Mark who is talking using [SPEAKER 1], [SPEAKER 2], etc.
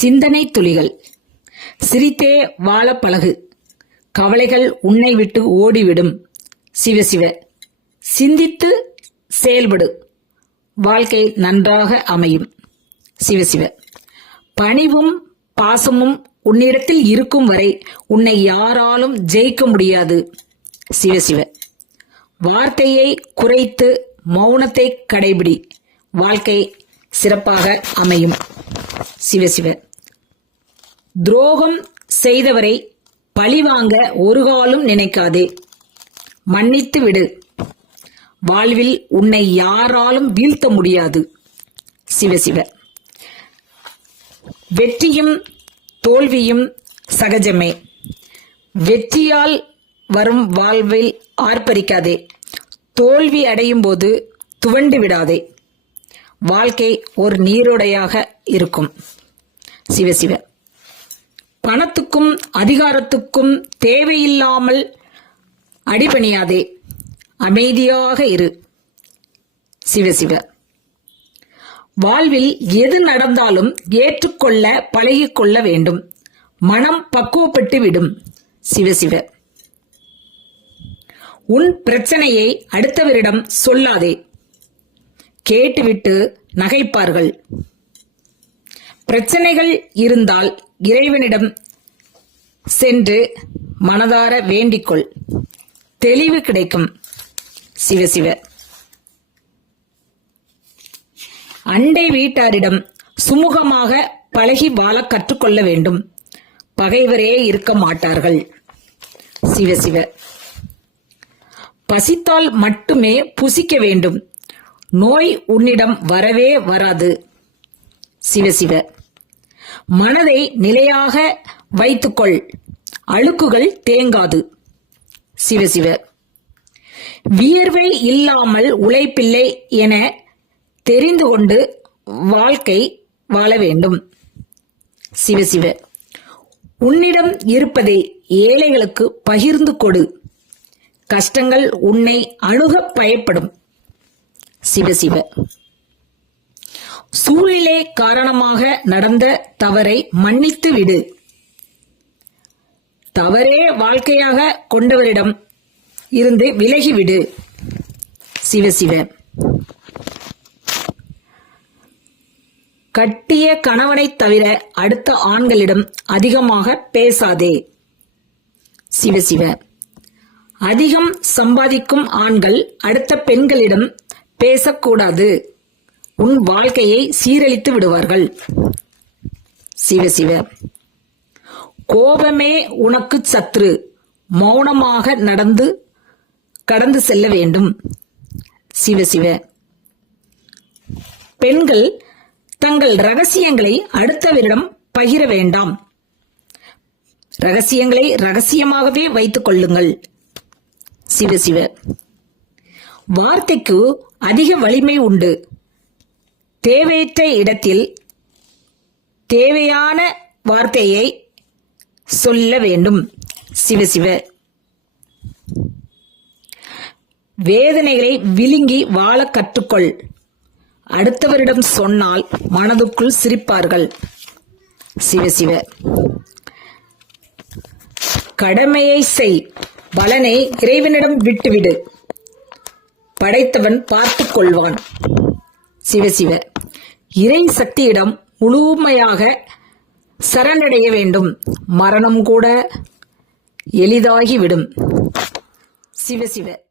[SPEAKER 1] சிந்தனை துளிகள். சிரித்தே வாழ பழகு. கவலைகள் உன்னை விட்டு ஓடிவிடும். சிவசிவ சிந்தித்து செயல்படு. வாழ்க்கை நன்றாக அமையும். சிவசிவ பணிவும் பாசமும் உன்னிடத்தில் இருக்கும் வரை உன்னை யாராலும் ஜெயிக்க முடியாது. சிவசிவ வார்த்தையை குறைத்து மௌனத்தை கடைபிடி. வாழ்க்கை சிறப்பாக அமையும். சிவசிவ துரோகம் செய்தவரை பழிவாங்க ஒரு காலும் நினைக்காதே. மன்னித்து விடு. வாழ்வில் உன்னை யாராலும் வீழ்த்த முடியாது. சிவசிவ வெற்றியும் தோல்வியும் சகஜமே. வெற்றியால் வரும் வாழ்வில் ஆர்ப்பரிக்காதே. தோல்வி அடையும் போது துவண்டு விடாதே. வாழ்க்கை ஒரு நீரோடையாக இருக்கும். சிவசிவ பணத்துக்கும் அதிகாரத்துக்கும் தேவையில்லாமல் அடிபணியாதே. அமைதியாக இரு. சிவசிவ வாழ்வில் எது நடந்தாலும் ஏற்றுக்கொள்ள பழகிக்கொள்ள வேண்டும். மனம் பக்குவப்பட்டு விடும் சிவசிவ உன் பிரச்சனையை அடுத்தவரிடம் சொல்லாதே. கேட்டுவிட்டு நகைப்பார்கள். பிரச்சனைகள் இருந்தால் இறைவனிடம் சென்று மனதார வேண்டிக்கொள். தெளிவு கிடைக்கும். சிவசிவ அண்டை வீட்டாரிடம் சுமூகமாக பழகி வாழ கற்றுக்கொள்ள வேண்டும். பகைவரே இருக்க மாட்டார்கள். சிவசிவ பசித்தால் மட்டுமே புசிக்க வேண்டும். நோய் உன்னிடம் வரவே வராது. சிவசிவ மனதை நிலையாக வைத்துக்கொள். அழுக்குகள் தேங்காது. சிவசிவ வியர்வை இல்லாமல் உழைப்பில்லை என தெரிந்து கொண்டு வாழ்க்கை வாழ வேண்டும். சிவசிவ உன்னிடம் இருப்பதை ஏழைகளுக்கு பகிர்ந்து கொடு. கஷ்டங்கள் உன்னை அணுக பயப்படும். சிவசிவ சூழ்நிலை காரணமாக நடந்த தவறை மன்னித்து விடு. தவறே வாழ்க்கையாக கொண்டவரிடம் இருந்து விலகிவிடு. சிவசிவ கட்டிய கணவனைத் தவிர அடுத்த ஆண்களிடம் அதிகமாக பேசாதே. சிவசிவ அதிகம் சம்பாதிக்கும் ஆண்கள் அடுத்த பெண்களிடம் பேசக்கூடாது. உன் வாழ்க்கையை சீரழித்து விடுவார்கள். சிவசிவ கோபமே உனக்கு சத்ரு. மௌனமாக நடந்து கடந்து செல்ல வேண்டும். சிவசிவ பெண்கள் தங்கள் ரகசியங்களை அடுத்தவரிடம் பகிர வேண்டாம். ரகசியங்களை ரகசியமாகவே வைத்துக் கொள்ளுங்கள். சிவசிவ வார்த்தைக்கு அதிக வலிமை உண்டு. தேவையற்ற இடத்தில் தேவையான வார்த்தையை சொல்ல வேண்டும். சிவசிவ வேதனைகளை விழுங்கி வாழ கற்றுக்கொள். அடுத்தவரிடம் சொன்னால் மனதுக்குள் சிரிப்பார்கள். சிவசிவ கடமையை செய். பலனை இறைவனிடம் விட்டுவிடு. படைத்தவன் பார்த்துக் கொள்வான். சிவசிவ இறை சக்தியிடம் முழுமையாக சரணடைய வேண்டும். மரணம் கூட எளிதாகிவிடும். சிவசிவ